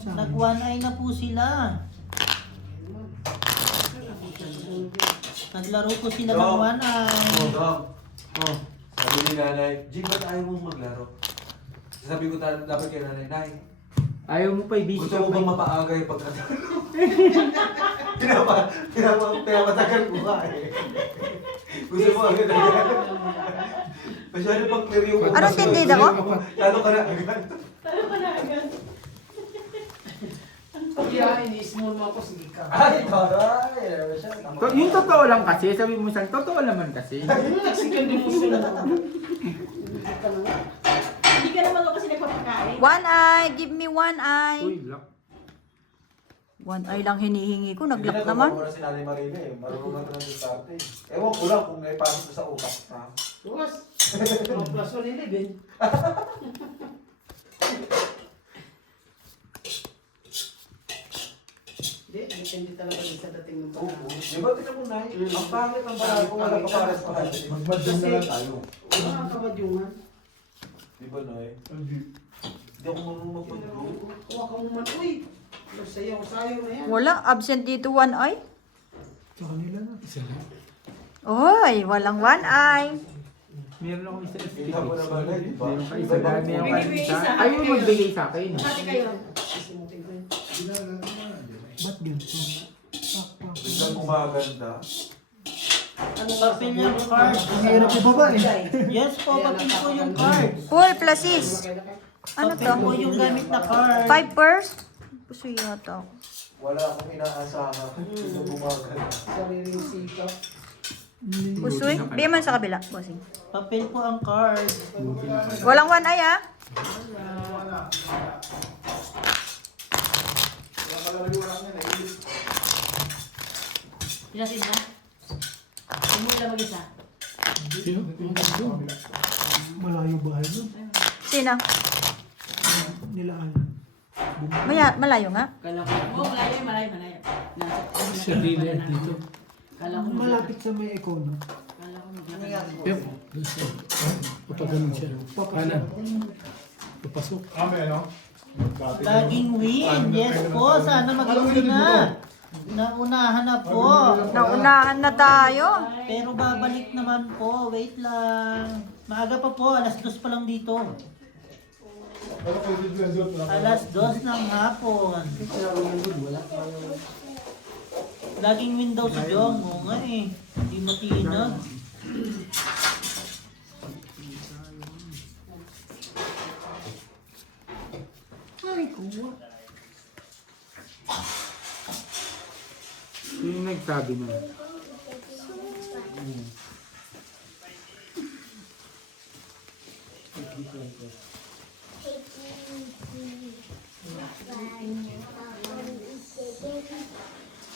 Nag-one eye na po sila. Naglaro po sila ng one eye. Oh. Sabi ni nanay, Jing, ba't ayaw mong maglaro? Sabi ko dapat kay nanay, Nay, Ayaw mo pa, busy gusto ka mo pa. bang mapaaga yung pagkatalo? Pinapatagal ko nga eh. Gusto mo agad agad. Masyado pang clear yung utak. Anong tindid ako? Lalo ka na agad. Yeah, ini-small mo ako, sige ka. Ay, taray! Yung totoo lang kasi, sabi mo saan, totoo naman kasi. Nagsikan din mo sila. Hindi ka naman kasi nagpapakain. One eye, give me one eye. Uy, lock. One eye lang hinihingi ko, Hindi nag-lock na naman. si Nanay Marina eh. Marunong na ito ng diskarte eh. Ewan ko lang kung may pasok na sa utak na. Tuwas. Plus 111. Hindi talaga din sa dating ng Oo. bata. Di ba tingnan mo na ang pangit ang bala ko, wala pa pares pa. Magmadyan na lang tayo. Wala kang kabadyungan. Di ba Nay? Hindi ako marunong magpag-group. Kuha ka mo man, uy. Sayaw na yan. Wala, absent dito one eye. Sa kanila na. Isa lang. Oy, walang one eye. Meron akong isa na Kita mo naman na, di ba? Meron ka isa dahil meron ka Bibigay isa. isa. Ayaw mo magbigay sa akin. Hati kayo. Isimutin ko yun. Ba't ganito? Biglang gumaganda. Papel yung card. Ang hirap ibaba eh. Yes po, papel po yung card. Full pluses. Ano Papel po to? yung gamit na card. 5 purse? Puso yata ako. Wala akong inaasahan. Biglang gumaganda. Sariling sikap. Pusoy? Di man sa kabila, bossing. Papel po ang card. Walang one eye ah. Ilasin na. Umula mag-isa. Sino? Malayo bahay nun. Sino? Nila Alan. Malayo nga. Kala ko. Oo, malayo. Nasa. Siya dealer dito. Kala ko. Malapit sa may Econo. Kala ko maglalaro. Yep. Papaganon siya. Kanan. Papasok. Laging win. Yes po, sana maging win na. Naunahan na po. Naunahan na tayo. Pero babalik naman po. Wait lang. Maaga pa po. Alas 2 pa lang dito. Alas 2 ng hapon. Laging win daw si Jong. Oo nga eh. Hindi matinag. Sino yung nagsabi na?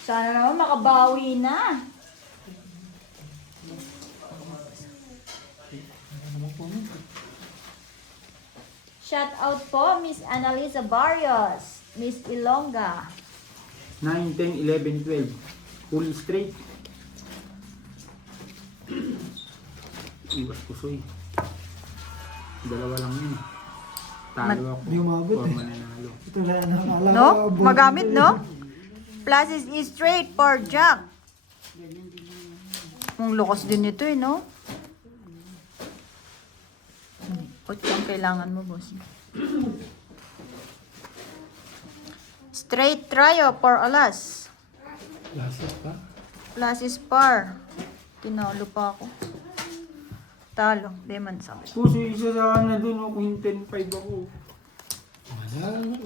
Sana naman makabawi na. Shout out po, Miss Annalisa Barrios, Miss Ilongga. 9, 10, 11, 12. Fully straight. Iwas pusoy. Dalawa lang yun. Talo ako. Di umabot Or eh. mananalo. Ito na nakakala. No? Magamit, no? Plus is straight for Jack. Ang lukas din ito eh, no? Kotse ang kailangan mo, boss. Straight trio for alas. Lasa pa. Plus is par. Tinalo pa ako. Talo. Di man sabi. Puso isa sa na dun ako yung 10-5 ako.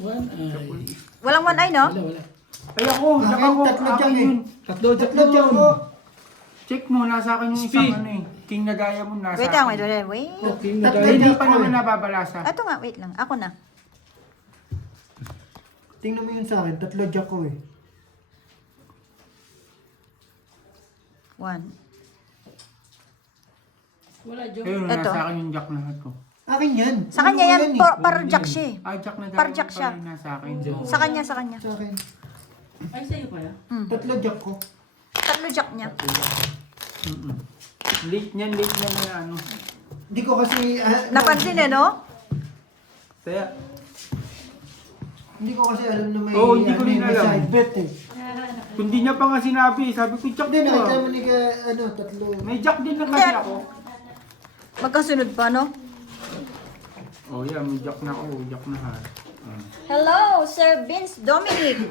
One eye. Walang one eye, no? Wala. Ay ako, Akin, ako, tatlo akin dyan eh. yun. Tatlo dyan oh. Check mo, nasa akin yung Speed. isang ano eh. King na gaya mo, nasa Wait lang, wait. Okay, Tatlo, nagaya hindi na pa ako naman eh. nababalasa. Ito nga, wait lang. Ako na. Tingnan mo yun sa akin, tatlo jack ko eh. One. Wala, Jong. Ayun, Eto. nasa akin yung jack lahat ko. Akin yan. Sa kanya yan, eh. par jack siya eh. Ah, jack na gaya Par mo jack siya. pa rin nasa akin. Sa kanya, sa kanya. Sa akin. Ay, sa'yo pala. Tatlo jack ko. Tatlo jack niya. Late niyan na ano. Hindi ko kasi... Napansin eh, no? Kaya, Hindi ko kasi alam na may, Oo, hindi ko rin may alam. side bet eh. Kundi niya pa nga sinabi, sabi ko, jack Hindi, din nakita ah. mo ni tatlo. May jack din na kasi ako. Magkasunod pa, no? Oh yeah, may jack na ako, jack na ha. Hello, Sir Vince Dominic.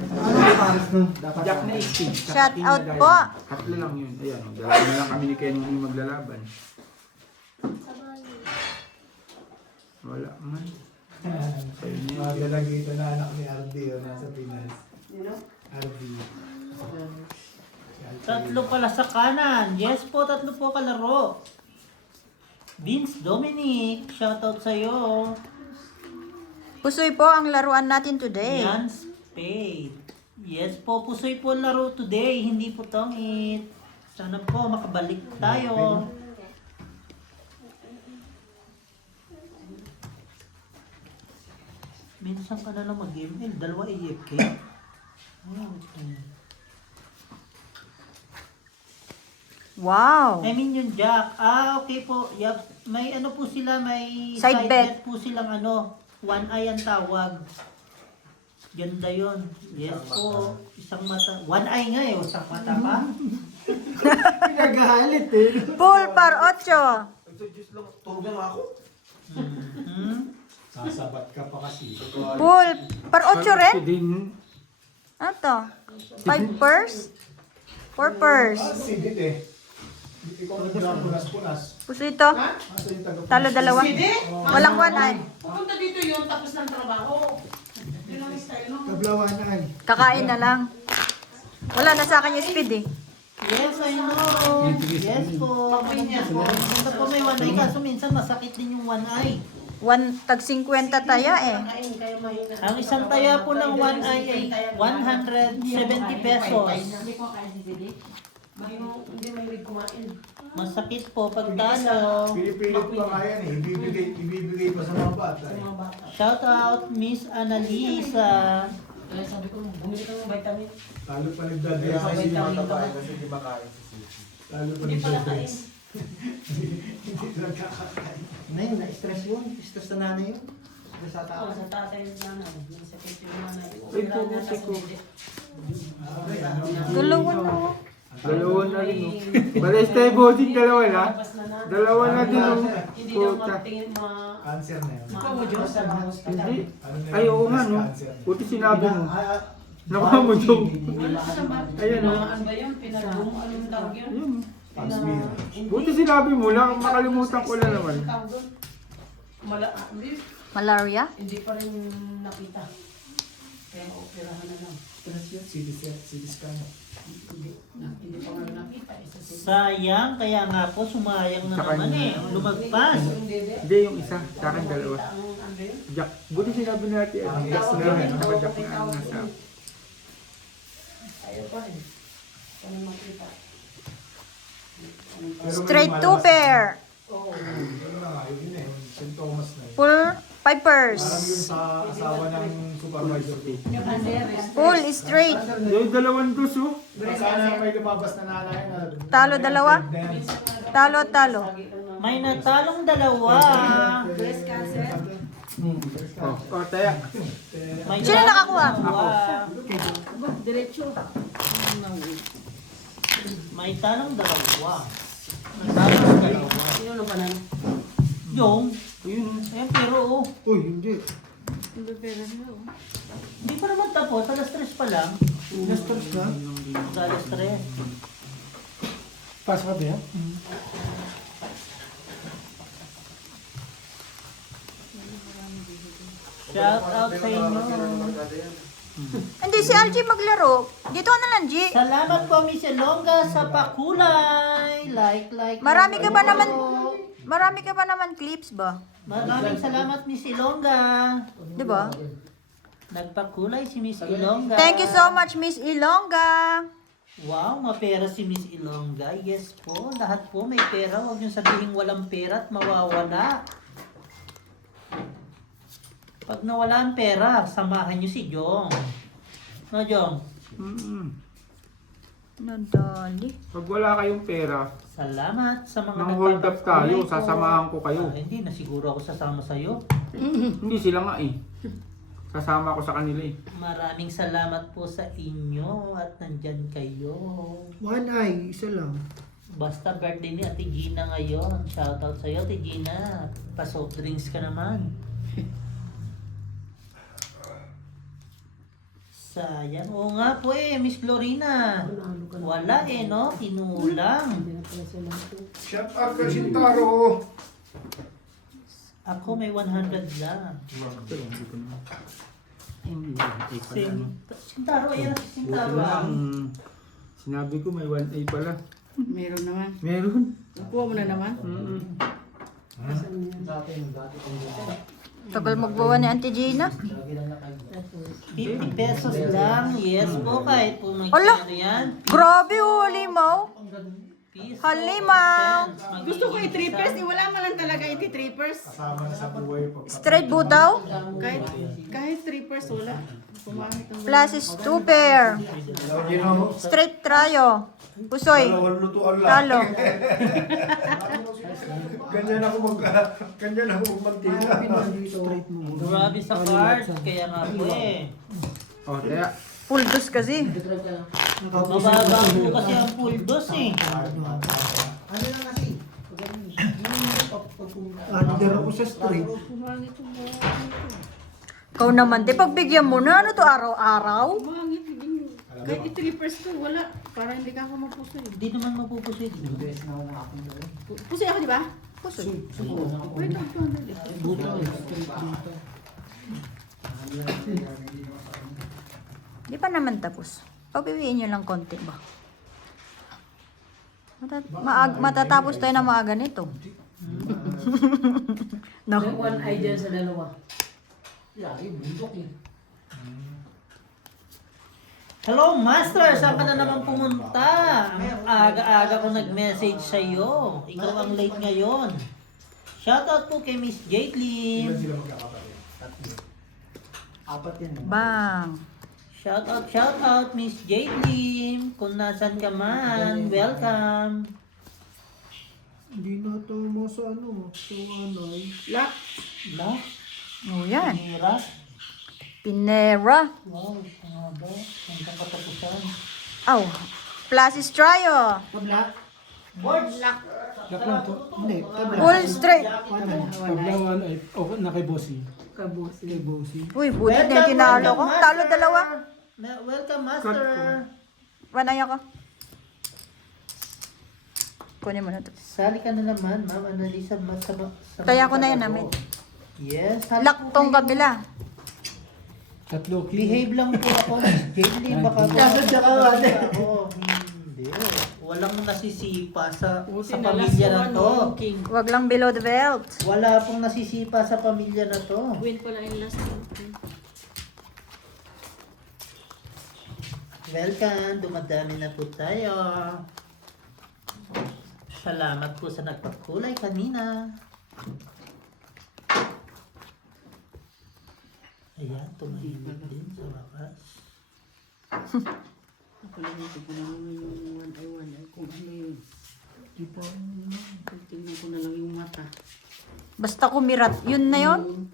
Ano ang pares nun? Dapat Jack na 18. Shout out po. Tatlo lang yun. Ayan, dalawa na lang kami ni Kenny maglalaban. Wala man. Sa'yo na yun. Maglalagay ito na anak ni RD nasa Pinas. RD. Tatlo pala sa kanan. Yes po, tatlo po kalaro. Vince Dominic, shoutout sa'yo. Pusoy po ang laruan natin today. Yan Spade. Yes po, pusoy po ang laro today, hindi po tongit. Sana po makabalik tayo. Minsan ka na lang mag-email, dalawa AFK. Wow. I mean yung Jack. Okay po. Yep. May ano po sila, may Side bet. po silang ano, one eye ang tawag. Ganda yun. Yes po. Isang mata. One eye nga eh. Isang mata pa. pinagalit eh. Pool par 8. Ito, Diyos lang. Tulog na nga ako. Mhm. Sasabat ka pa kasi. Pool par 8 rin? Ito din. Ano to? 5 purse? 4 purse. Sigit eh. Ikaw ang punas-punas. Puso ito. Asa yung taga-punas? Talo dalawa. Hindi. Walang 1 eye. Pupunta dito yun tapos ng trabaho. Yun ang style no? Tablawan na ay. Kakain na lang. Wala na sa akin yung speed eh. Yes, I know. Yes po. Maganda po may one eye kaso minsan masakit din yung one eye. Tag 50 taya eh. Kain kayo mahina. Ang isang taya po ng one eye ay 170 pesos. Hindi ko kaya si Didi. Hindi mahilig kumain. Masakit po pag talo. Pinipilit pa nga yan eh. Ibibigay pa sa mga bata eh. Mga bata. Shout out Miss Annalisa. Kaya sabi ko, bumili ka ng vitamin. Lalo pa nagdadaya kasi si Mata pa kasi di makain si Sisi. Lalo pa Hindi pala nagdadaya. kain. Hindi nagkakain. Ngayon, na-stress yun. Stress na nanay yun. Stress sa tao. Oo, sa tatay ng nanay. Nasakit yung nanay. Ay, puputi ko. Dalawa na. Dalawa na rin. Oh. Balis tayo bossing, dalawa na. Dalawa na din. Oh. Hindi daw Puta. magtingin Cancer na yun. Ikaw mo, Diyos, sa mga hospital. Hindi. Ano na Ay, yun? oo nga, no? Cancer na. Buti sinabi mo. Ah, Nakuha mo yung... Ano sa ba? Ayan, oh. Ano ba yun? Pinagdum, anong tawag yun? Ayun. Pansmir. Buti sinabi mo lang, makalimutan ko lang naman. Tawag doon? Hindi, Malaria? hindi pa rin nakita. Kaya operahan na lang. Stress yun. CT scan. Hindi pa nga nakita. Sayang, kaya nga po sumayang na Sa naman kanya. eh. Lumagpas. Hindi, yung isa. Sa akin dalawa. Jack. Buti sinabi natin. Jack na rin. Naka-jack na ang nasa. Ayaw pa rin. Paano makita? Straight to pair. Oo. Yun na nga, yun eh. St. Thomas na yun. Full 5 purse. Parang yun sa asawa ng supervisor ko. Yung Anderes. Full straight. Yung dalawang dos, oh. Sana may lumabas na nanay na. Talo dalawa? Talo, talo. May natalong dalawa. Breast cancer. Oh, taya. May Sino nakakuha? dalawa. Diretso. May talong dalawa. May talong dalawa. Sino nung panalo? Yung, Ayun. ayan pero oh. Uy, hindi. Hindi pa naman tapos, alas 3 pa lang. Na-stress na. Alas 3. Pass ka ba yan? Shout out sa inyo. Hindi si LG maglaro. Dito ka na lang, G. Salamat po Miss Elonga sa pakulay. Like. Marami ka ba po. naman? Marami ka ba naman clips ba? Maraming salamat Miss Ilongga. Di ba? Nagpakulay si Miss Ilongga. Thank you so much, Miss Ilongga. Wow, mapera si Miss Ilongga. Yes po, lahat po may pera. Huwag niyo sabihin walang pera at mawawala. Pag nawala ang pera, samahan niyo si Jong. No, Jong? Nadali. Pag wala kayong pera, Salamat sa mga nang hold up tayo, nagpapakulay po. sasamahan ko kayo. Hindi na siguro ako sasama sa'yo. Hindi sila nga eh. Sasama ko sa kanila eh. Maraming salamat po sa inyo at nandyan kayo. One eye, isa lang. Basta birthday ni Ate Gina ngayon. Shoutout sa'yo, Ate Gina. Pa-soft drinks ka naman. Sayang. Oo nga po eh, Miss Glorina. Wala eh, no? Kinulang. Shut up ka, Shintaro! Ako may 100 lang. Ito, hindi ko na. Hindi, ay pala, no? Sintaro, ayan si Sintaro. Buti na lang, sinabi ko may 1A pala. Meron naman. Meron. Nakuha mo na naman. Tagal magbawa ni Auntie Gina. 50 pesos lang. Yes po, kahit po may Ala! ano yan. Grabe oh, halimaw. Piso, Halimaw. cents, Gusto ko magiging i-trippers. isang- Wala man lang talaga i-trippers. Straight butaw. Kahit trippers, wala. Pumangit ang Plus is 2 pair. Straight tryo. Pusoy. Dalawang lutuan lang. Talo. Ganyan ako magtila. Straight mo. Grabe sa card. Kaya nga po eh. O, kaya, Full dose kasi. Mababa po kasi ang full dose eh. Ano lang kasi? Under ako sa straight. Ikaw naman, di pagbigyan mo na. Ano to, araw-araw? Pumangit. Kahit i-trippers to, wala. Para hindi ka ako mapusoy. Hindi naman mapupusit. Pusoy ako, di ba? Pusoy. Wait, ako. Di pa naman tapos. Papiwiin nyo lang konti ba? Matatapos tayo na maaga nito. No. One eye dyan sa dalawa. Hello, Master! Saan ka na naman pumunta? Ang aga-aga ko nag-message sa'yo. Ikaw ang late ngayon. Shoutout po kay Miss Jaitlyn. Apat yan. Bang. Shoutout Miss Jaitlyn. Kung nasan ka man, welcome. Hindi na tama sa ano. Sa anay. Lock. La, O yan. Mira. Pinera. Wow, nga ba? Ang katapusan. Aw. Plus is tryo. Tabla? Boards! Lock lang to. Hindi. Tabla. Full straight. Tablawan ay na kay Bossy. Kay Bossy. Uy, buti na tinalo ko. Master. Talo dalawa. Welcome, Master. Panay ako. Kunin mo na to. Sali ka na naman, Ma'am Annalisa. Kaya ko na yan namin. Yes. sali Lock po tong kayo. kabila. Tatlo Behave lang po ako, Miss Jaitlyn. Baka Kasadya ka, ate. ako. Hindi. Walang nasisipa sa Buti sa na last pamilya na one, to. no, King. Wag lang below the belt. Wala pong nasisipa sa pamilya na to. Win pala yung last one. Welcome, dumadami na po tayo. Salamat po sa nagpakulay kanina. Ayan, tumahimik din sa wakas. Nakalimutan ko na naman yung one eye kung ano yun. Di pa. Tingnan ko na lang yung mata. Basta kumirat. Yun na yun.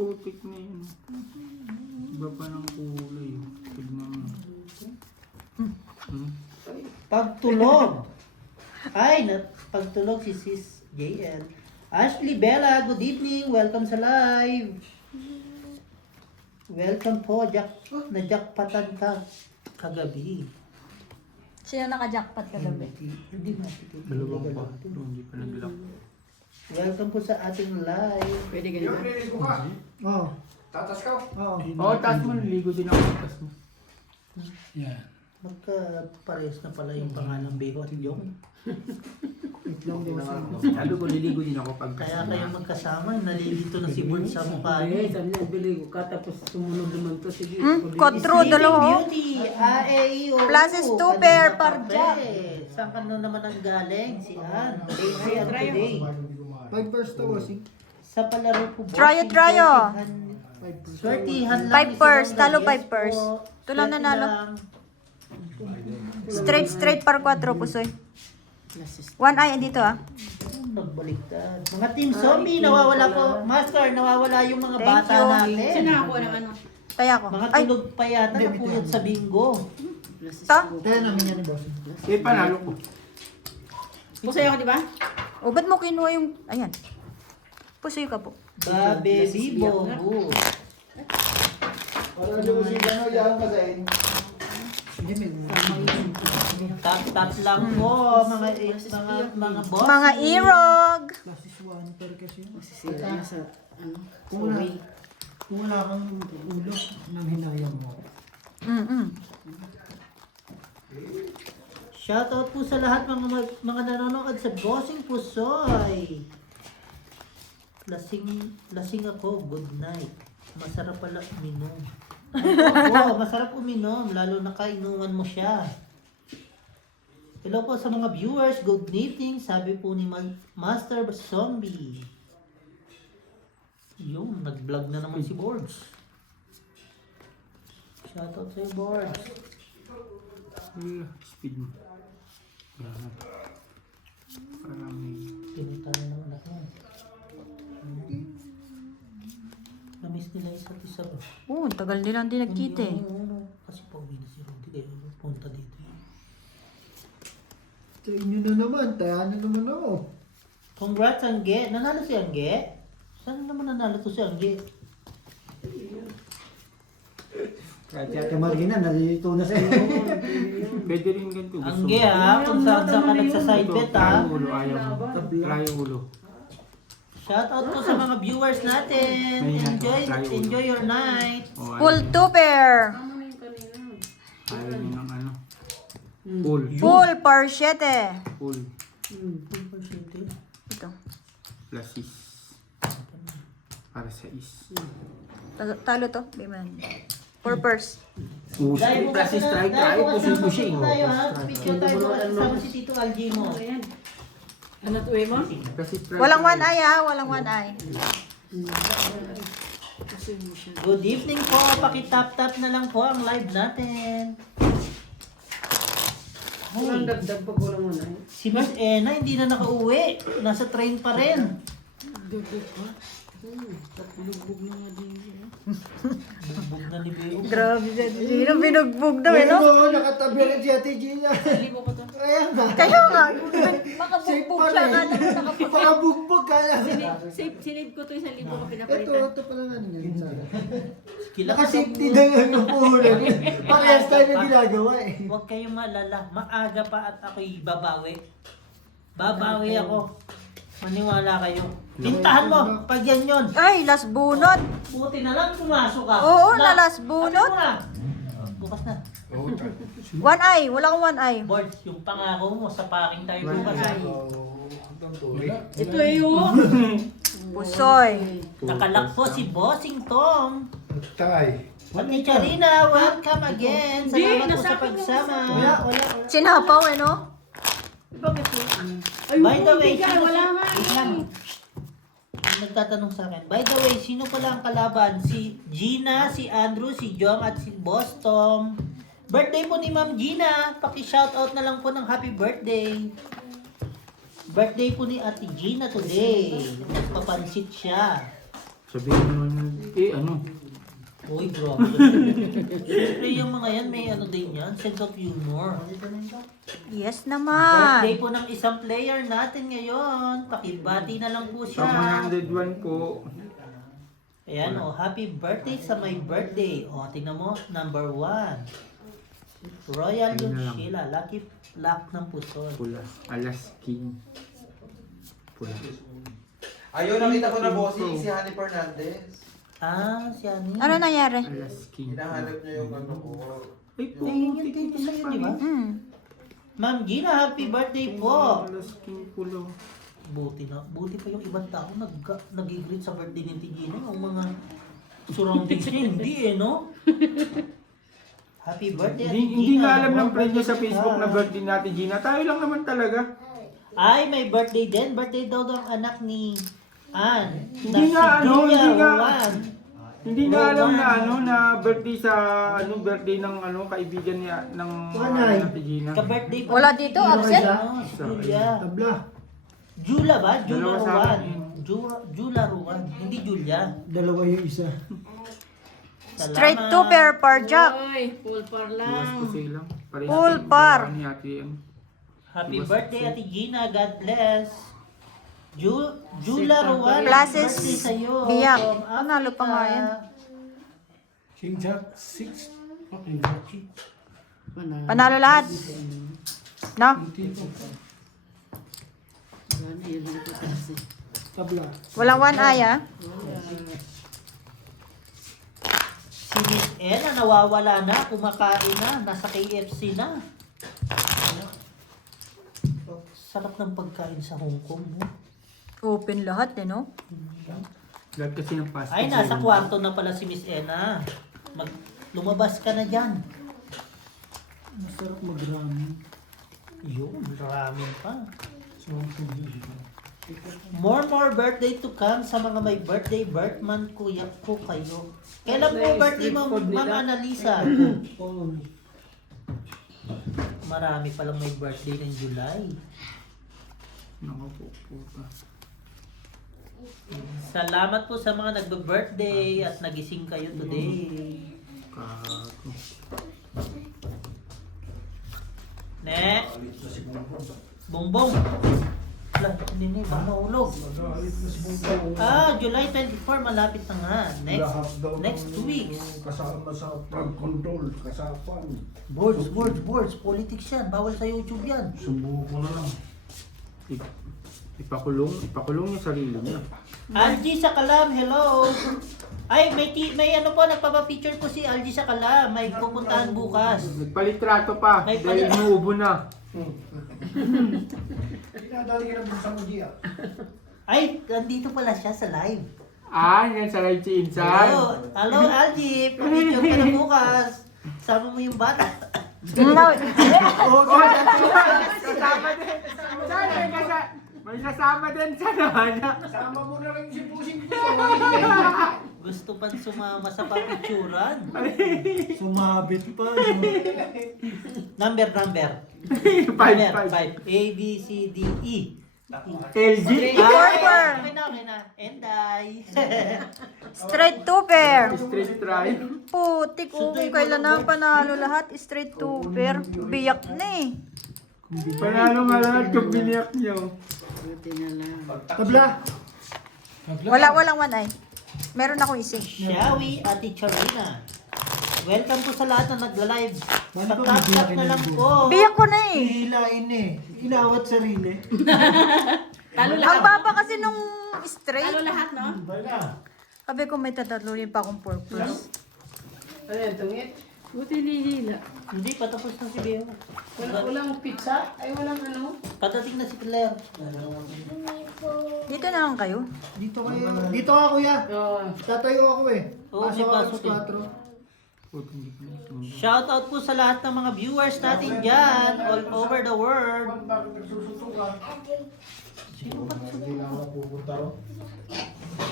putik na yun. Iba pa ng kulay. Tignan mo. Pagtulog. Ay, pagtulog si Sis JL. Ashley Bella, good evening. Welcome sa live. Welcome po. Na-jackpatan ka kagabi. Sino naka-jackpot kagabi? Hindi natin. Dalawang pa. Hindi pa nag-lock. Welcome po sa ating live. Pwede ganito. Niligo ka. Oo. Tatas ka. Oo. Oo, taas mo. Naligo din ako. Taas mo. Yan. Magka-pares na pala yung pangalang Behot yung. Wait lang daw sa Sabi ko, liligo din ako pag Kaya kayo magkasama, nalilito na si Bert sa mukha niya. sabi niya, bili ko ka tapos sumunod naman to. Sige. 4, Sleeping dalawa. Beauty, AAEO. Plus is 2 pair per jack. Saan ka na naman ang galing? Si Ann. Lazy and today. 5 verse to bossing. Sa palaro po. Tryo. Swertihan lang. 5 purse, si talo Bangga. 5 purse. po. Ito lang Swerte nanalo. lang. Straight par 4, pusoy. One eye, andito ah. Nagbaliktad. Mga Team Zombie, nawawala po. Master, nawawala yung mga Thank bata you. natin. Saan nakakuha ng ano? Taya ko. Mga Ay, tulog pa yata na puyat sa bingo. ta? Kaya namin yan ni boss. Eh, panalo ko. Pusay ako, di ba? O, ba't mo kinuha yung... Ayan. Pusoy ka po. Ba, baby, bobo. Para doon si Gano yan kasi. Tap lang po, mga boss. Mga irog! Classes 1 per kasi. Masisira na sa, ano, Kung wala, kung wala kang ulo, nang hinayang mo. Shoutout po sa lahat mga nanonood sa Bossing Pusoy. Lasing ako, good night. Masarap pala uminom. Oo, masarap uminom, lalo na kainuman mo siya. Hello po sa mga viewers, good evening, sabi po ni Master Zombie. Yung, nag-vlog na naman si Boards. Shoutout sa'yo, Boards. Speed mo. Parang Pinita na ng anak mo. Namiss nila isa't isa ba? Oo, tagal nilang di nagkita eh. Oo, kasi pauwi na si Rudy kaya punta dito. Sa inyo na naman, tayanan naman ako. Congrats, Angge! Nanalo si Angge? Saan naman nanalo to si Angge? Kaya Marina, nalilito na sa'yo. pwede rin ganito. Gusto Angge mo. ha, kung saan ka nagsaside bet ha. Try ulo, ayaw mo. Try ulo. Shoutout po sa mga viewers natin. Enjoy your night. O, Full 2 pair. Tama na yung kanina. Ayaw niyo ng ano. Full. Full par 7. Full. Ito. Plus 6. Para sa is. Talo to. Biman. 4 pairs. Dahil mo Plus kasi strike dahil tayo. mo Pusin kasama mo siya. tayo ha. Picture tayo mo kasama si Tito Algie mo. Ayan. Ano tuwi mo? Plus strike. Walang one eye ha. Walang one eye. Kasi mo siya. Good evening po. Pakitap-tap na lang po ang live natin. Walang Hoy, dagdag pag walang mo na. si Miss Ena hindi na nakauwi. Nasa train pa rin. Dagdag pa? Bugbog na nga din siya. Bugbog na ni Beo. Grabe siya. Sino binugbog daw eh, no? Oo, nakatabi rin si Ate Gina. Libo ko to. Kaya nga. Kaya nga. Safe Makabugbog pala siya. eh. Kala mo nakapag... Pakabugbog ka lang. Sinid ko to 1,000 ko Ito, pinapalitan. ito pala nga niyan. Kila Naka-safety na lang yung puhunan. Parehas tayo na ginagawa eh. Huwag kayong malala. Maaga pa at ako'y babawi. Babawi ako. Maniwala kayo. Pintahan mo. Pag yan yun. Ay, last bunot. Buti na lang pumasok ka. Oo, na last bunot. Ano na? Bukas na. One eye. Wala akong one eye. Board, yung pangako mo sa packing tayo bukas. Ito eh oh. Pusoy. Nakalak po si Bossing Tom. Tay. At ni Charina, welcome again. Salamat po sa nasa akin yung pagsama. Wala. Sinapaw eh, no? Bakit po? Ay, By the way, bigay, sino wala nga wait lang. Ang nagtatanong sa akin. By the way, sino pala ang kalaban? Si Gina, si Andrew, si Jong at si Boss Tom. Birthday po ni Ma'am Gina. Paki-shoutout na lang po ng happy birthday. Birthday po ni Ate Gina today. Nagpapansit siya. Sabihin mo nun, ano? Uy, grabe. Siyempre yung mga yan, may ano din yan, sense of humor. Yes naman. Birthday po ng isang player natin ngayon. Pakibati na lang po Sa siya. 101 po. Ayan o, happy birthday sa my birthday. O, tingnan mo, number 1. Royal Ayun yung na lang. Sheila. Lucky luck ng puso. Pula. Alas King. Pula. Ayun, nakita ko na bossing si Honey Fernandez. Ah, si Ani. Ano nangyari? Alas King. Hinahanap niya yung ano ko. Ay po. Tingin din sa'yo, di ba? Ma'am Gina, happy birthday po. Alas King pula. Buti pa yung ibang tao nag-greet sa birthday ni Tigina. Yung mga surroundings niya, hindi eh, no? Happy birthday, Ate Hindi Gina. nga alam ng More friend niya sa birthday Facebook ka. na birthday natin Gina. Tayo lang naman talaga. Ay, may birthday din. Birthday daw ang anak ni Ann. Hindi nga, ano, hindi nga. Hindi na alam na na birthday sa birthday ng kaibigan niya ng Wanay. Ate Gina. Ka-birthday pa. Wala dito, absent? Oh, si Julia. Tabla. Jula ba? Jula Dalawa sa Ruan. akin. Jula Ruan. Hindi Julia. Dalawa yung isa. Salamat. Straight to pair par Jack. Oy, full par Iwas lang. ko silang. Full par. Ni Ate yan. Happy birthday, Ate Gina. God bless. Jula Ruan. Classes, Birthday sa'yo. biyak. From Panalo pa nga yan. King Jack 6. Okay, Jack. Panalo lahat. No? Tabla. Walang one eye, ah. Si Miss Ena nawawala na. Kumakain na. Nasa KFC na. Sarap ng pagkain sa Hong Kong. No? Open lahat, eh, no? Lahat kasi ng pasta. Ay, nasa kwarto na pala si Miss Ena. Lumabas ka na dyan. Masarap mag-ramen. Yun, maraming pa. So, More birthday to come sa mga may birthday, birthman kuya ko kayo. Kailan po birthday mo, Ma'am Annalisa? Oh, Marami palang may birthday ng July. Naku po, puta. Salamat po sa mga nagbe-birthday at nagising kayo today. Kago. Next. Bongbong. Wala, hindi ba mahulog? July 24, malapit na nga. Next 2 weeks. Kasama sa drug control, kasapan. Boards. Politics yan. Bawal sa YouTube yan. Subuko na lang. Ipakulong yung sarili niya. Algie sa Kalam, hello! Ay, may ano po, nagpapapicture po si Algie sa Kalam. May pupuntahan bukas. Nagpalitrato pa May dahil palit- inuubo na. Pinadali ka na din sa Mugia. Ay, nandito pala siya sa live. Yan sa live si Insan. Hello Algie! Picture ka na bukas. Sama mo yung bata. No. Kasama din. Sana may kasama din sa naman. Sama mo na lang si Pusing Gusto pang sumama sa papicturan. Sumabit pa. Number. Five. 5. A, B, C, D, E. LG. Okay na. And I. Straight to pair. Straight try. Putik, kung kailan na panalo lahat, straight to pair. Biyak na eh. Panalo nga lahat kung biniyak nyo. Tabla. Walang one eye. Meron akong isip. Shawi, Ate Charina. Welcome po sa lahat na nagla-live. Paano ba Patap biyakin na ng lang buo? po. Biyak ko na eh. Hihilain eh. Inawat sarili. Talo Ang lahat. baba kasi nung straight. Talo lahat, no? Sabi ko may tatatuloy pa akong purpose. Ano yan, tungit? Buti nihila. Hindi, patapos na si Beo. Walang pizza? Ay, walang ano? Patating na si Claire. Dito na lang kayo. Dito kayo. Dito ka kuya. Tatayo ako eh. Oo, may pasok eh. 4. Shoutout po sa lahat ng mga viewers natin dyan, all over the world. Sino ba? Hindi lang ako pupunta ro.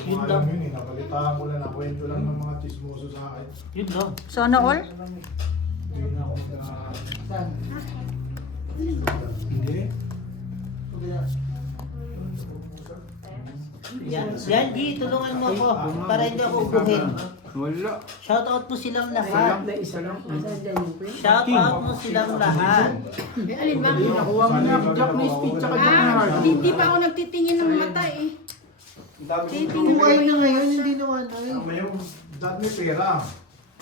Yun Alam lang. yun eh, napalitaan ko lang, nakwento lang ng mga chismoso sa akin. Yun lang. Sana all? Hindi na ako na... Hindi. Yan, G, tulungan mo ako para hindi ako ubuhin. Wala. Shoutout mo silang lahat. Isa lang. Shoutout mo silang lahat. Alin ba? Nakuha mo na Jack na speed tsaka Jack na hard. Hindi pa ako nagtitingin ng mata eh. Titingin Kung ay na ngayon, hindi naman ay. May yung dami pera.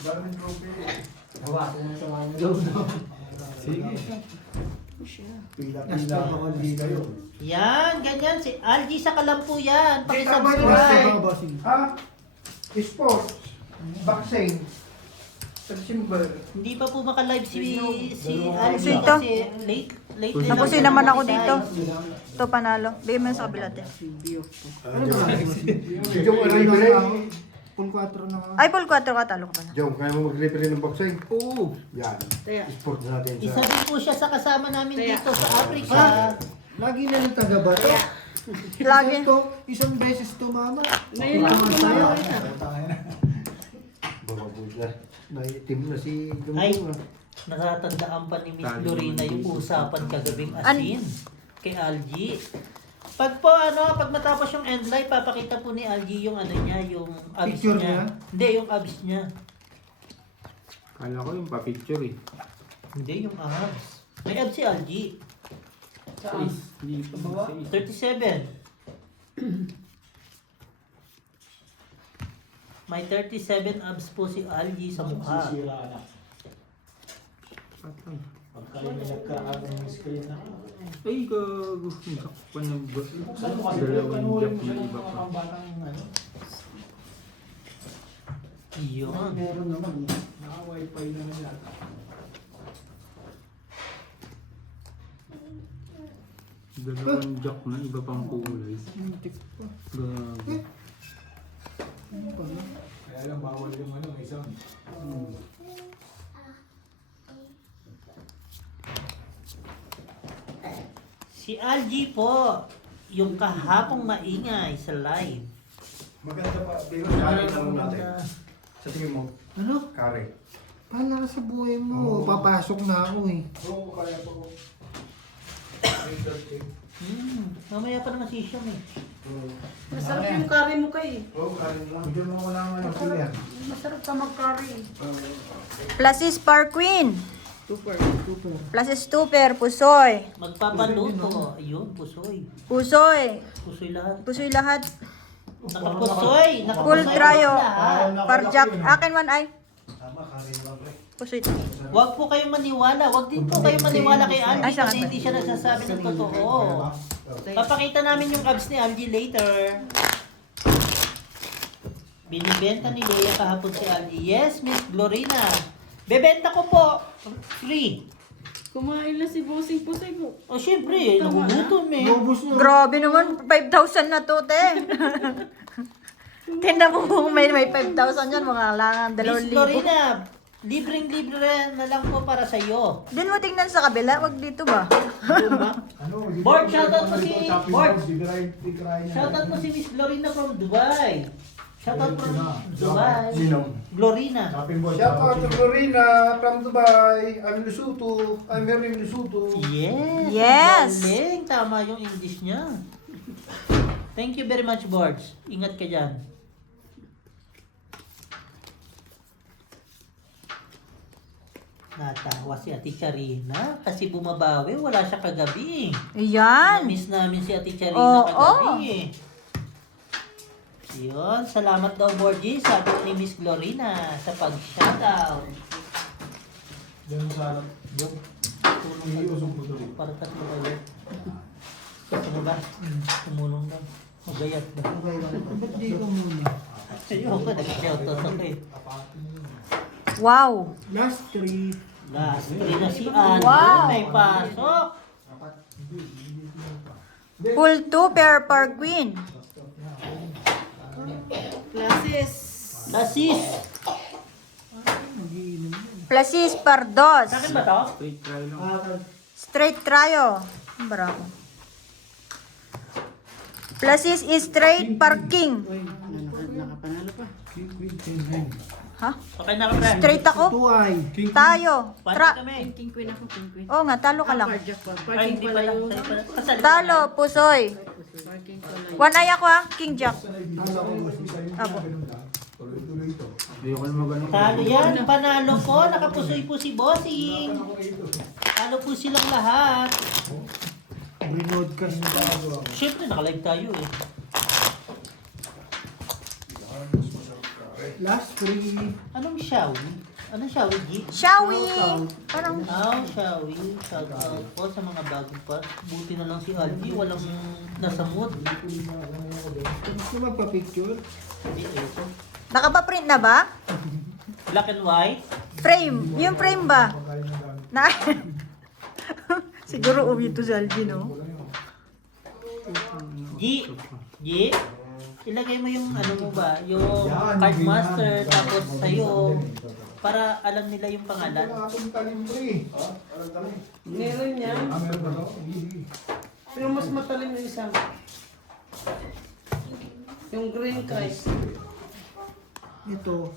Dami trophy. Sige. Pila-pila ako hindi kayo. Yan, ganyan. Si Algie sa Kalampu yan. Kita ba yung Pakisubscribe. Bossing. Ha? Sports. Boxing. September. Hindi pa po maka-live si Algie Sino? kasi late din Napusin lang naman siya ako mag-decide. dito. Ito panalo. Bigyan mo yun sa kabila te. Ano ba? Yung referee. Full 4 na nga. Ay, full 4 ka, talo ka pa na. Jom, kaya mo mag-referee ng boxing? Oo. Yan. Kaya. Sport natin Isa sa... din po siya sa kasama namin Kaya. dito sa Africa. Ah, lagi na lang taga-bato. Lagi. Isang beses tumama. Ngayon lang ako tumama ulit ah. Naitim na si Ay. Dumdum ah. Natatandaan pa ni Miss Talo Lorena naman yung dito. usapan kagabing asin kay Algie. Pag matapos yung end live, papakita po ni Algie yung ano niya, yung abs Picture niya. niya? Hindi, yung abs niya. Kala ko yung pa-picture eh. Hindi, yung abs. May abs si Algie. Saan? Hindi pa ba? 37. May 37 abs po si Algie sa mukha. Sisira na. Patay. Pagka may nagkaagang ng screen na. Ay, gago. Sakpan ng Saan mo kasi dalawang kanuhin jack mo siya na ng iba pa. mga batang ano? Yun. Meron naman. Naka-wifi naman yata. Dalawang jack na iba pang kulay. Muntik pa. Gago. Ano pala? Kaya lang bawal yung ano, isang. Si Algie po, yung kahapong maingay sa live. Maganda pa. Pero kare na lang natin. Sa tingin mo, Ano? kare. Pala ka sa buhay mo. Papasok na ako eh. Oo, kaya pa ko. Mamaya pa naman si Siyam eh. Masarap yung curry mo kay. Oo, kare na lang. Hindi mo wala nga ng pilihan. Masarap ka mag-curry. Plasis Par Queen. Super. Plasis Tuper. Pusoy. Magpapaluto. Ayun, pusoy. Pusoy. Pusoy lahat. Pusoy lahat. Nakapusoy. Full tryo. lahat. Parjak. Akin man ay. Tama, kare na lang, pre. Pusoy. Huwag po kayong maniwala. Huwag din po kayong maniwala kay Ay, Algie saan kasi ba? hindi siya nagsasabi ng totoo. Papakita namin yung abs ni Algie later. Binibenta ni Leia kahapon si Algie. Yes, Miss Glorina. Bebenta ko po. Free. Kumain na si Bossing Pusay ko. O syempre, Tama na. nagugutom eh. Naubos na. Grabe naman. 5,000 na to, te. Tinda mo kung may 5,000 yan. Mga langan. Miss 2,000. Glorina, libreng-libre na lang po para sa iyo. Din mo tingnan sa kabila. Wag dito ba? Ano? di Bart, ba- shoutout mo si Chopping Bart. boards, di-grind niya. Shoutout mo si Miss Glorina from Dubai. Shoutout from Dubai. Sino? Glorina. Chopping board. Shout out to Florina from Dubai. I'm Lesotho. I'm here in Lesotho. Yes. Yes. Galing. Tama yung English niya. Thank you very much, Borge. Ingat ka dyan. Natawa si Ate Charina kasi bumabawi. Wala siya kagabi. Ayan. Miss namin si Ate Charina Oo. kagabi. Yun. Salamat daw, Borgie, sabi ni Miss Glorina sa pag-shoutout. Ganun sa alam. Iusog mo doon. Para tatlo ulit. Ano ba? Tumulong lang. Magayat ba? Ba't di ka muna? Ayoko, nag-shoutout ako eh. Wow. Last 3. Last 3 na si Ann. Wow. May pasok. Full Tuper Par Queen. Classes. Lasis. Plasis Par Dos. Sa akin ba to? Straight try lang. Straight tryo. Bravo. Plasis is straight parking. Nakapanalo pa. King, queen, king, hand. Ha? Okay na ka, friend. Straight ako? Tuway. Tayo. Pati kami. King queen ako, king queen. Oh nga, talo ka lang. Parjak pa. Ay, Parking hindi pala pala. yun. Sa'yo pala. Kasali ka Talo, na. pusoy. Parking pala yun. One eye ako ha, King Jack. Kala ko mas isa yung Apo. ganun lang. Tuloy-tuloy ito. Ayoko na magano. Talo yan. Panalo po. Nakapusoy po si Bossing. Talo po silang lahat. Broadcast na ako. Siyempre, nakalive tayo eh. Last 3. Anong Shawi? Anong Shawi, G? Shawi. Parang, Shawi. Shout out po sa mga bagong pa. Buti na lang si Algie. Walang nasa mood. Gusto magpa-picture? Hindi, ayoko. nakapaprint na ba? Black and white. Frame. Yung frame ba? Na siguro uwi to si Alvin, no? G. G. Ilagay mo yung ano mo ba? Yung card master tapos sa'yo. Para alam nila yung pangalan. Wala akong talim mo eh. Ha? Walang talim. Meron yan. Ah, meron ba no? Hindi. Pero mas matalim yung isa. Yung green guys. Ito.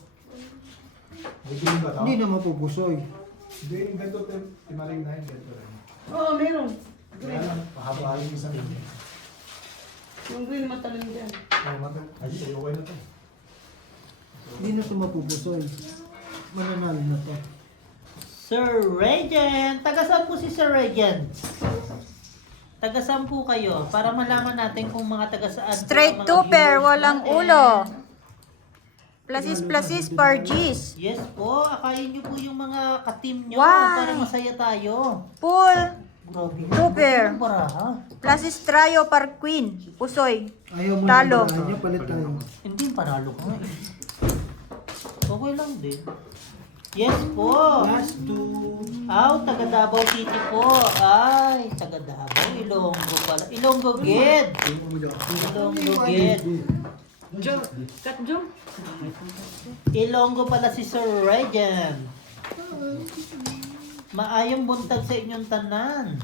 May green ba to? Hindi na mapupusoy. Hindi, yung ganito, timaring na yun, ganito rin. Oo, meron. Kaya lang, pahaba yung isang Yung green matalim dyan. Ay, mata. Ay, okay na to. Hindi na ito mapupusoy. Mananalo na to. Sir Regent! Taga saan po si Sir Regent? Taga saan po kayo? Para malaman natin kung mga taga saan. po Straight ang mga two pair, viewers walang natin. ulo. Plasis par G's. Yes po, akayin nyo po yung mga ka-team nyo Why? para masaya tayo. Full Grabe. Two pair. Ang baraha. Plasis trio par queen. Pusoy. Ayaw mo Talo. na niya, palit tayo. Hindi, panalo ka nga eh. Okay lang din. Yes po. Last two. Aw, taga Davao City po. Ay, taga Davao. Ilonggo pala. Ilonggo Ged. Ilonggo Ged. Jo, cut Jo. Ilonggo pala si Sir Regent. Maayong buntag sa inyong tanan.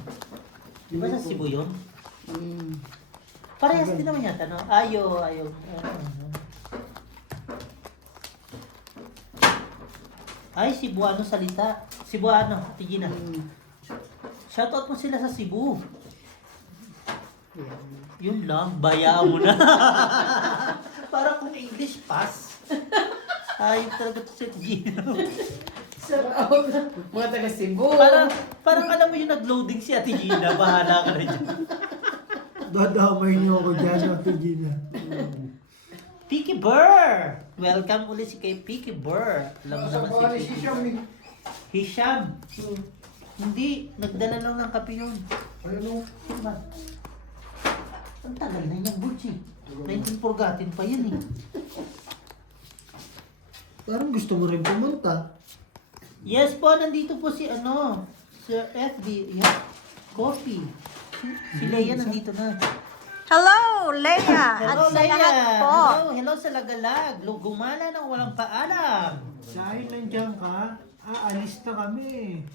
Di ba sa Cebu yun? Parehas din naman yata, no? Ayo. Ay, Cebuano salita. Cebuano, Ate Gina. Shoutout mo sila sa Cebu. Yun lang, bayaan mo na. Para kung English pass. Ayun talaga to si Ate Gina. Shout out. Mga taga Cebu. Parang alam mo yung nag-loading si Ate Gina. Bahala ka na dyan. Dadamay niyo ako dyan, Ate Gina. Picky Burr! Welcome ulit si kay Picky Burr. Alam mo naman si Picky Burr. Hisham. Hindi, nagdala lang ng kape yun. Ayun o. Sino ba? Ang tagal na yung Butchie. 1940 pa yun eh. Parang gusto mo rin pumunta. Yes po, nandito po si Sir FD. Yeah. Coffee. Si Leia nandito na. Hello, Leia. At Hello, sa Leia. lahat po. Hello sa Lagalag. Gumala ng walang paalam. Dahil nandiyan ka, aalis na kami.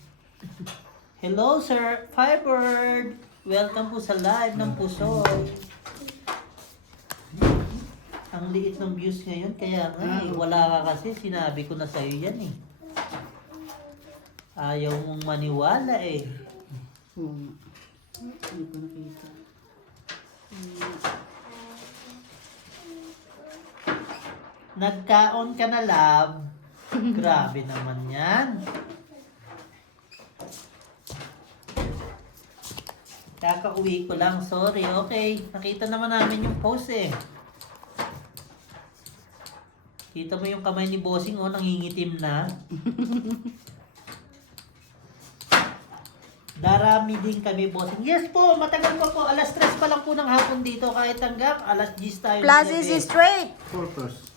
Hello, Sir Firebird. Welcome po sa live ng Pusoy. Ang liit ng views ngayon, kaya nga wala ka kasi, sinabi ko na sa'yo yan eh. Ayaw mong maniwala eh. Hindi ko nakita. Nagkaon ka na, love. Grabe naman yan. Kakauwi ko lang, sorry. Okay, nakita naman namin yung post eh. Kita mo yung kamay ni Bossing, nangingitim na. Darami din kami, Bossing. Yes po, matagal pa po. Alas 3 pa lang po ng hapon dito. Kahit hanggang alas 10 tayo. Plasis is straight. Purpose.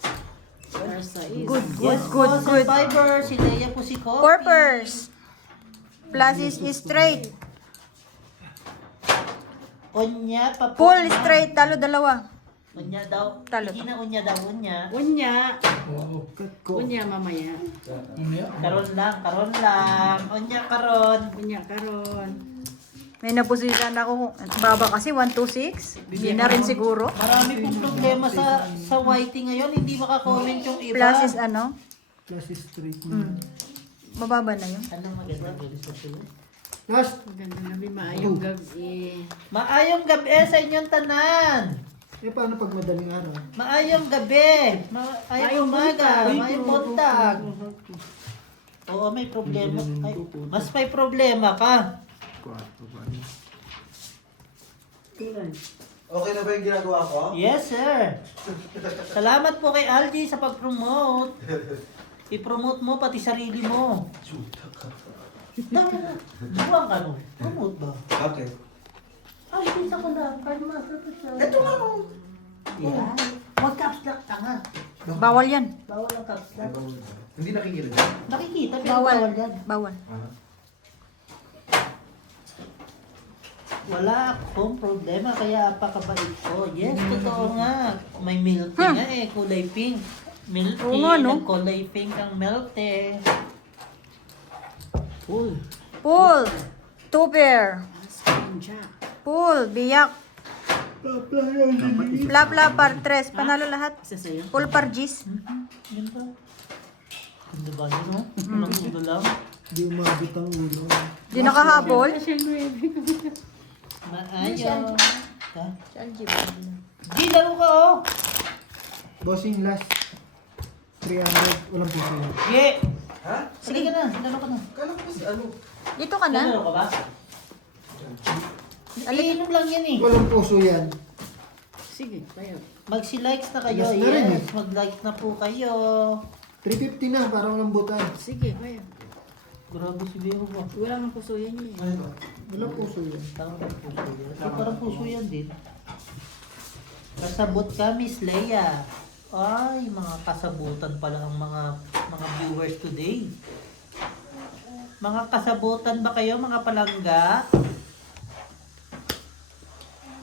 Barsa is. Good, Yes good, po, good, good. Sir Fiber, si Leia po si Coffee. Purpose. Plasis is straight. Onya pa po. Full ma'am. straight. Talo dalawa. Unya daw. Talo. Hindi na unya daw, unya. Unya. Cut ko. Unya mamaya. Karon lang. Unya karon. Unya karon. May napusisan ako. Baba kasi 126. Hindi na rin siguro. Marami pong problema sa YT ngayon. Hindi makakomment yung iba. Plasis ano? Plus straight Mm. na. Mababa na yun. Ano maganda? Last. Maganda na maayong gabi. Maayong gabi sa inyong tanan. Eh, paano pag madaling araw? Maayong gabi. Maayong umaga. Maayong buntag. Oo, may problema. Ay, mas may problema ka. Okay na ba yung ginagawa ko? Yes, sir. Salamat po kay Algie sa pag-promote. I-promote mo pati sarili mo. Buwang ka nun. Promote ba? Okay. Ay, isa ko na. Card master ko siya. Ito nga mo. Yeah. Huwag caps lock, tanga. Bawal yan. Bawal ang caps lock. Hindi nakikita. Nakikita, pero Bawal. bawal yan. Bawal. Wala akong problema, kaya apakabait ko. Yes, totoo nga. May milk tea nga eh, kulay pink. Milk Oo tea, nga, no? kulay pink ang milk tea. Uy. Full. Two pair. Sponja. Full. Biyak. Bla bla par tres. Panalo lahat. Isa sa'yo. Full par G's. Yun ba? Ano ba yun, no? Anong ulo lang? Di umabot ang ulo. Di nakahabol? Maayo. Ha? Si Algebra. Di, laro ka, oh. Bossing last 300. Walang puso yan. Sige. Ha? Sige ka na, laro ka na. Kala ko kasi ano? Dito ka na? Laro ka ba? Iinom lang yan eh. Walang puso yan. Sige, tayo. Magsi-likes na kayo. Last na rin Yes, mag-like na po kayo. 350 na, para walang butan. Sige, kaya. Grabe si Beo ba? Wala nang puso yan eh. Walang puso yan. Parang puso yan. Ay, parang puso yan din. Kasabot ka, Miss Leia. Ay, mga kasabutan pala ang mga viewers today. Mga kasabutan ba kayo, mga palangga?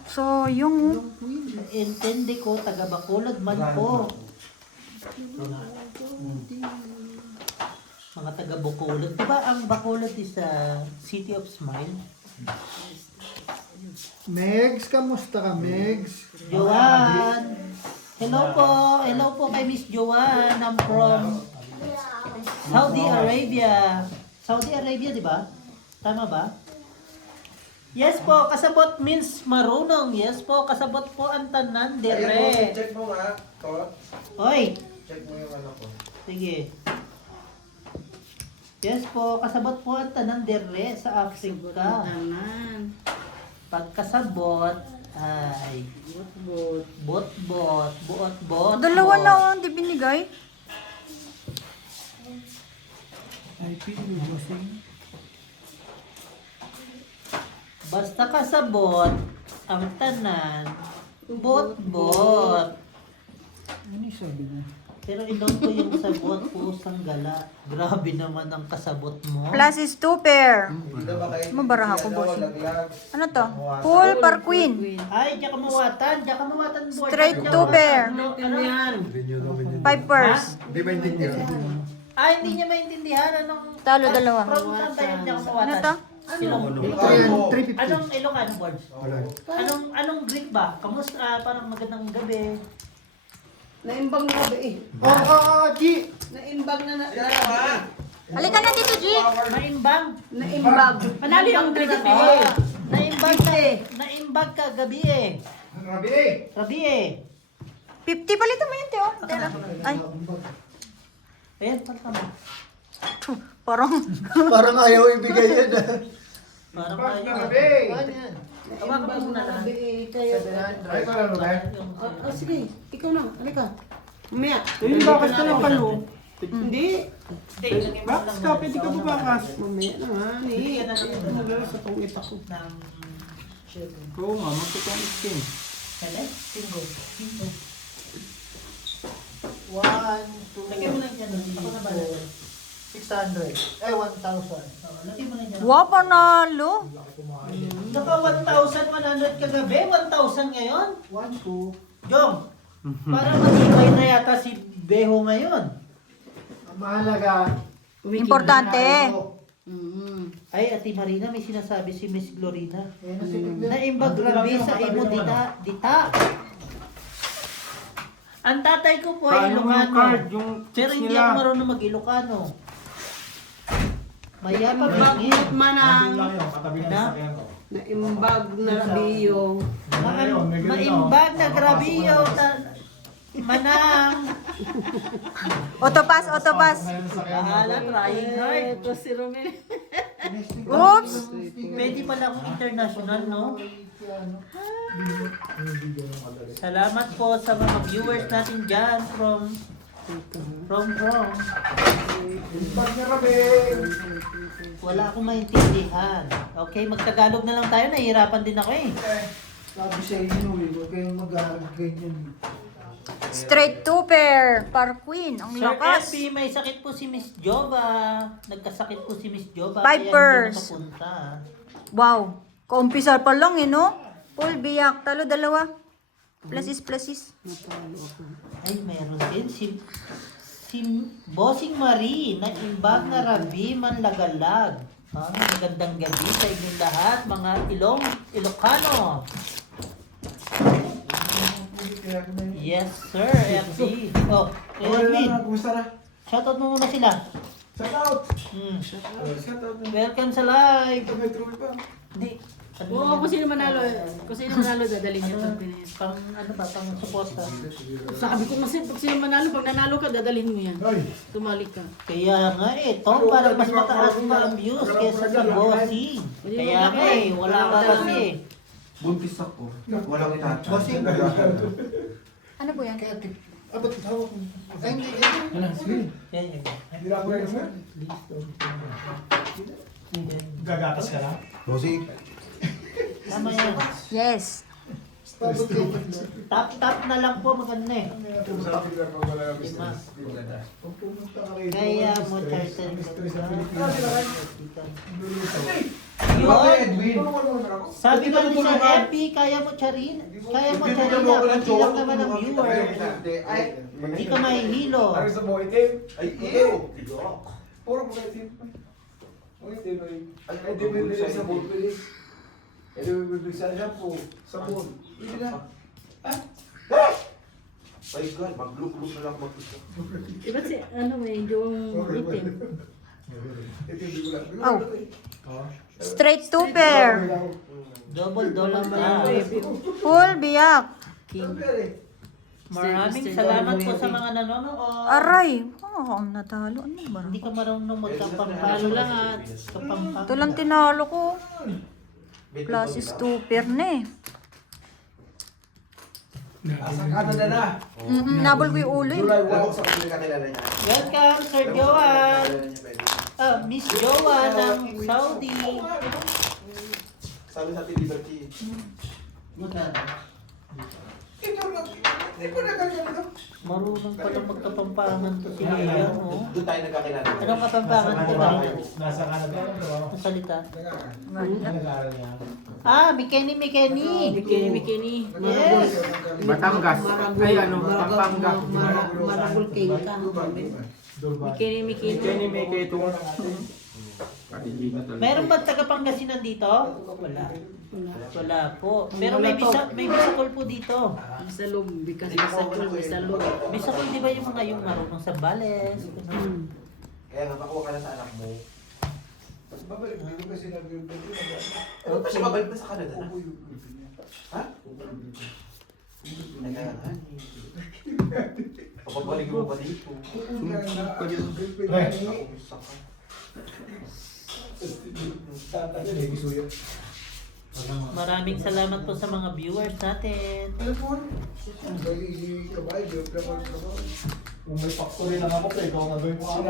So, yung... Intindi ko, taga Bacolod man po. Mga taga Bacolod. Diba ang Bacolod is a city of smile? Megs, kamusta ka, Megs? Joanne! Hello po! Hello po kay Miss Joanne. I'm from Saudi Arabia. Saudi Arabia, di ba? Tama ba? Yes po, kasabot means marunong. Yes po, kasabot po ang tanan Ayan mo, dire. check mo nga. To. Oy, Check mo yung ano ko. sige. Yes po, kasabot po ang tanan dire sa Africa. Tanan. Pagkasabot ay Bot-bot. bot-bot, buot-bot. Dalawa na oh, di binigay. IP ni Bossing. Basta kasabot ang tanan, bot-bot. Ano yung sabi niya? Pero ilong ko yung sabot pusang gala. Grabe naman ang kasabot mo. Plus is 2 pair. Dito ba kayo? Mabaraha ko, Ano, bossing. laglag? Ano to? Full par queen. Ay, diyan ka mawatan boy. Straight 2 pair. Ano yan? 5 pairs. Hindi ba intindihan? Ay, hindi niya maintindihan. Anong... Talo, dalawa. From saan tayo diyan ka Ano mawatan? to? Ilong. Ayan, 350. Anong Ilocano words? Wala. Anong Greek ba? Kamusta? Parang magandang gabi. Naimbang na ba eh? G! Naimbang na Ayan na ba? Halika na dito, G. Naimbang. Naimbag. Panalo yung 350. Ah, naimbag ka. Naimbag ka gabi eh. Grabe eh! Gabi eh. 50 palitan mo yun, Teo. Tera. Ay, Ayan, palka mo. parang... Parang ayaw ibigay yan. Parang Grabe! Ano yan? Tawakan mo muna lang. Kaya... Ay, ito lang, Ruben. sige, ikaw na. Halika. Mamaya. Ayun, bakas ka ng palo. Hindi. Bakas ka, pwede ka bubakas. Mamaya na nga. Bigyan na Ito na lang sa pangit ako. ng Oo nga, magtutong skin. Kailan? Single. One, two. Lagyan mo lang dyan. Ako na ba? 600. Eh, 1,000. Lagyan mo lang dyan. Wow, panalo. Naka 1,100 kagabi. 1,000 ngayon. 1, 2. Jong, parang matibay na yata si Beho ngayon. Ang mahalaga. Importante. Ay, Ate Marina, may sinasabi si Miss Glorina. Ayan na si Tignan. Naimbag grabe sa imo dita. Ang tatay ko po ay Paano mo yung card, Ilocano. yung Pero chicks hindi ako nila? marunong mag-Ilocano. Mayabang Naimbag yun. manang. Lang yun, katabi ng Na? sasakyan ko. Naimbag na biyo. Maimbag na grabiyo. Manang. Autopass, autopass. Bahala, trying hard. Ito si Romel. Oops. Pwede pala akong international, no? Salamat po sa mga viewers natin dyan from. Bag na Rabe! Wala akong maintindihan. Okay, magtagalog na lang tayo. Nahihirapan din ako eh. Sabi sa inyo eh, huwag kayong mag-aaral ganyan. Straight 2 pair. Par queen. Ang Sir lakas. FB, may sakit po si Miss Jova. Nagkasakit po si Miss Jova. Vipers. Kaya hindi nakapunta. Wow. Kaumpisa pa lang eh, no? Full biyak. Talo, dalawa. Pluses, pluses. Ay, meron din si Bossing Marie na imbag na Rabi Manlagalag. Magandang gabi sa inyong lahat, mga Ilocano. Yes, sir, FB. Oh, Edwin. Kumusta na? Shoutout mo muna sila. Shout out! Welcome sa live. Ito may truly pa. Hindi. Oo, kung sino manalo, dadalhin niya sa Pilipinas. Pang ano ba, pang suporta. Sabi ko kasi, pag sino manalo, pag nanalo ka, dadalhin mo yan. Ay, Tumalik ka. Kaya nga eh, Tom, parang mas mataas pa ang views kesa sa bossing. Kaya nga eh, wala ka kasi. Buntis ako. Walang itata. Bossing. Ano po yan? Kaya, abot hawak mo. Ay, hindi. Yan yun. hindi na ako yun. Gagatas ka na? Bossing. Tama yan. Yes. Tap na lang po, maganda eh. Sa akin lang wala yung Lima. business. Kung pumunta ka rito, Kaya mo, Charlton. Bakit, Yun. Edwin? Sabi ba ni sa FB, kaya mo Charin? Kaya mo Charin na kunti lang naman ang viewers. Hindi ka mahihilo. Ano sa mo itim? Ay, iyo! Puro mo itim. Ang itim ay. Ay, di mo nila sa ball pili. Eh, di mo bibig sa shampoo. Sabon. Hindi na. My God, mag-look-look na lang mag-gusto. Diba si, may jowang itim. Itim, di ko lang. Oh. Straight to pair. Double na. Full biyak. Maraming salamat po sa mga nanonood. Aray. Oh, ang natalo. Ano ba? Hindi ka marunong magkapampalo Palo lang at kapampang. Ito lang tinalo ko. Plus is 2 pair na eh. Asakada na na. Nabol ko yung ulo eh. July Alam 1. mo sa kanila kakilala niya. Welcome, Sir Joan. Miss Joan ng Saudi. Sabi sa ating Liberty. Marunong pala magkapampangan to si Leon, oh. Doon tayo nagkakilala. Anong kapampangan ko ba? Nasa Canada. Ang salita. Ganda. Nag-aaral niya. Mikeni. Bikini. Yes. Batangas. Ay, ano, Pampanga. Marabol king ka. Bikini. Kenny may kay itong... Pati Gino talaga. Meron ba taga-Pangasinan dito? Wala po. Pero may bisakol po dito. Sa loob, because sa loob. Bisakol di ba yung mga yung marunong sa bales? Kaya nga, makuha ka na sa anak mo. Babalik, hindi ko kasi nag-Liberty. Ano pa siya babalik na sa Canada na? Ha? Ay, kaya nga. Papabalik mo pa dito. Ako, ka. Maraming salamat po sa mga viewers natin. Kung may factory lang ako, ikaw nga gawin mo ako.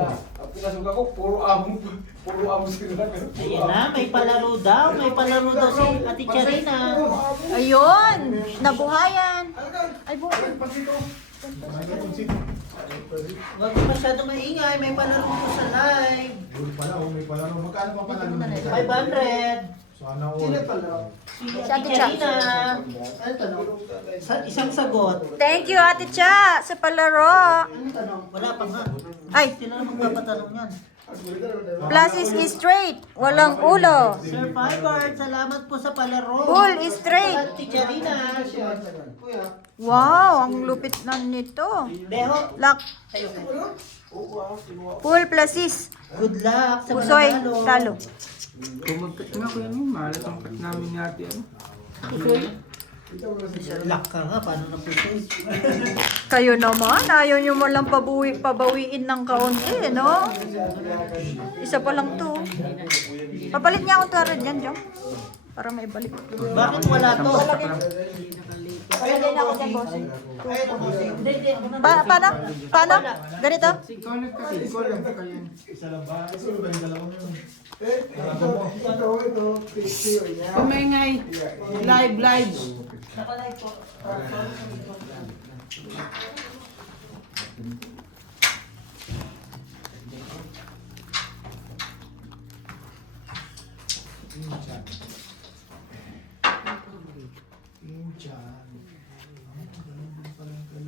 Ang pinasok ako, puro amo sila. Ayan na, may palaro daw. May palaro daw si Ate Charina. Ayun. Nabuhayan. Ay, buhay. Huwag mo masyadong maingay. May palaro po sa live. May pala. Magkano pa pala? 500. Sana all. Si Ate Charina. Isang sagot. Thank you, Ate Cha, sa palaro. Wala pa nga. Ay, Sino na magpapatanong yan? plus is straight. Walang ulo. Sir Firebird, salamat po sa palaro. Full is straight. Ate Charina. Wow, ang lupit na nito. Beho. Lock. Tayo ka. Full plus is. Good luck sa Pusoy, mananalo. talo. Kung magkat nga ko yan, malas ang kat namin natin. Ano? Luck ka nga, paano na pusoy? Kayo naman, ayaw nyo mo lang pabawiin ng kaunti, no? Isa pa lang to. Papalit niya ako taro dyan, Jom. Para may balik. Bakit wala to? Lagay na ako dyan, boss. Paano? Ganito? Ikaw nagkasi, ikaw lang pa kayo. Isa lang ba? Isa ba yung dalawang yun? Ito. Kumengay. Live. Nakalay po.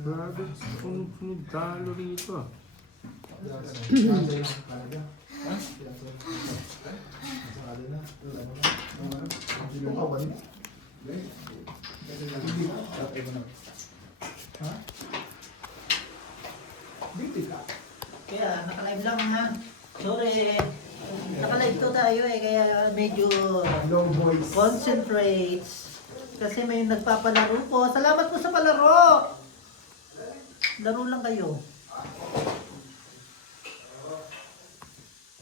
Grabe, sunod talo rito. Kaya naka-live lang ha. Sorry. Naka-live to tayo eh, kaya medyo Low voice. concentrates. Kasi may nagpapalaro po. Salamat po sa palaro! Laro lang kayo.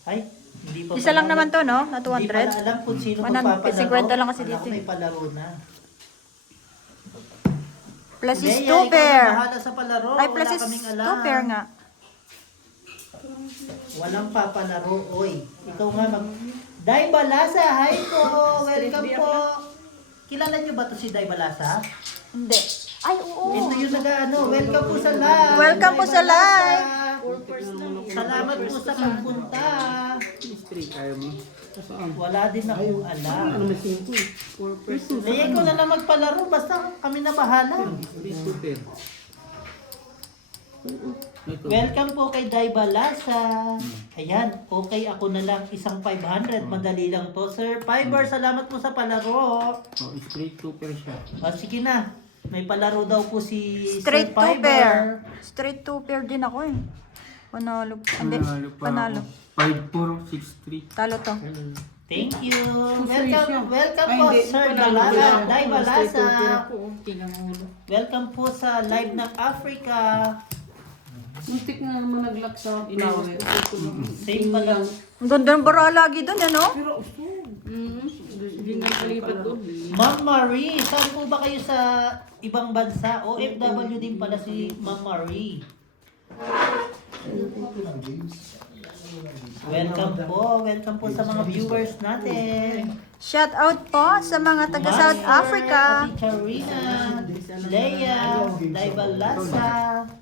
Ay, hindi pa Isa lang pala- naman to, no? Na Hindi pala 200. alam kung sino 150 magpapalaro. lang kasi Alam dito ko eh. may palaro na. Plus is Leia, 2 ikaw na pair. bahala sa palaro. Ay, Wala plus is kaming alam. 2 pair nga. Walang papalaro, oy. Ikaw nga mag... Day Balasa, hi po! Welcome po! Kilala niyo ba to si Day Balasa? Hindi. Ay, oo. Ito yung nag-ano, welcome po sa live! Welcome po Day sa Balasa. live. Salamat po sa pagpunta! Straight ayaw mo. Wala din akong alam. Ano may 5? 4%. Leia, ikaw na lang magpalaro, basta kami na bahala. Please, super. Ito. Welcome po kay Day Balasa. Ayan, okay ako na lang. Isang 500. Madali lang to, Sir Fiber, salamat po sa palaro. Oh, straight super siya. O, sige na. May palaro daw po si Straight Sir 2 Fiber. pair. Straight 2 pair din ako eh. Panalo. Hindi. Panalo. 5-4-6-3. Talo to. Thank you. siya. Welcome Ay, po, hindi. Sir Panalo Balasa. pala ako. Day Straight Balasa. over ako, oh. Tingnan mo ulo. Welcome po sa live ng Africa. Muntik na naman nag-lock sa flower. Same pa lang. Ang ganda ng bara lagi dun, ano? Pero gusto. Hindi na kalipat doon. Ma'am Marie, saan po ba kayo sa ibang bansa? OFW din pala si Ma'am Marie. Welcome po sa mga viewers natin. Shout out po sa mga taga South Master, Africa. Ate Charina, Leia, Day Balasa,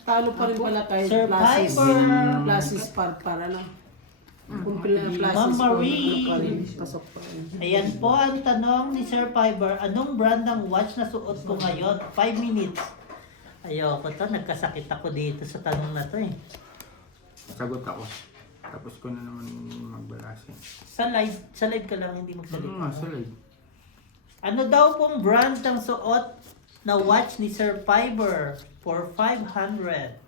Talo pa rin pala tayo. Sir Plasis. Piper. Plasis para lang. Kung plasis Ma'am Marie. pa rin. Pasok pa rin. Ayan po ang tanong ni Sir Fiber, anong brand ng watch na suot ko ngayon? 5 minutes. Ayoko to, nagkasakit ako dito sa tanong na to eh. Sagot ako. Tapos ko na naman magbalasin. Sa live ka lang, hindi Ano magsalita. nga, salay. Ano daw pong brand ng suot na watch ni Sir Fiber for 500?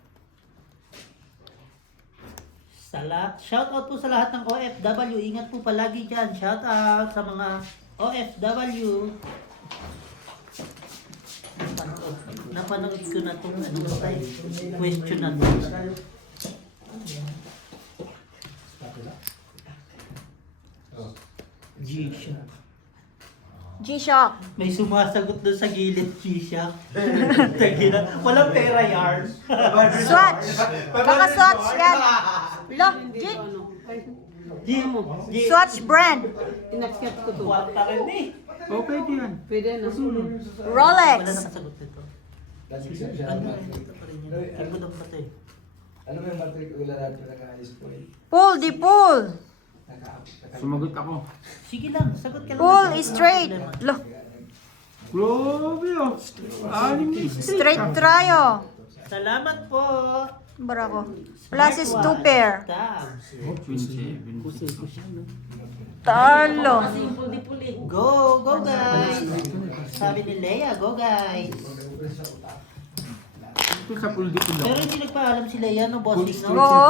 Shout out po sa lahat ng OFW. Ingat po palagi dyan. Shout out sa mga OFW. Napanood ko na itong question na to. G-Shock. G-Shock. May sumasagot doon sa gilid, G-Shock. Tagina. Walang pera yarn. Swatch. Baka Swatch yan. Look, G. Swatch brand. Inakyat ko to. What ka rin eh. Okay din. Pwede na. Rolex. Wala nakasagot nito. Ano ito pa rin yan. Kibudang pa ito eh. Ano ba yung matric ula natin nag-ayos po eh? Pull, di pull. Sumagot ako. Sige lang, sagot ka lang. Pull Wala is straight. problema. Look, Grabe oh. Anim na straight tryo. Salamat po. Barako. Plus is 2 pair. Tabs. 27. Talo. Go, go guys. Sabi ni Leia, go guys. Ito sa pool dito daw. Pero hindi nagpaalam si Leia no, bossing no? Oo.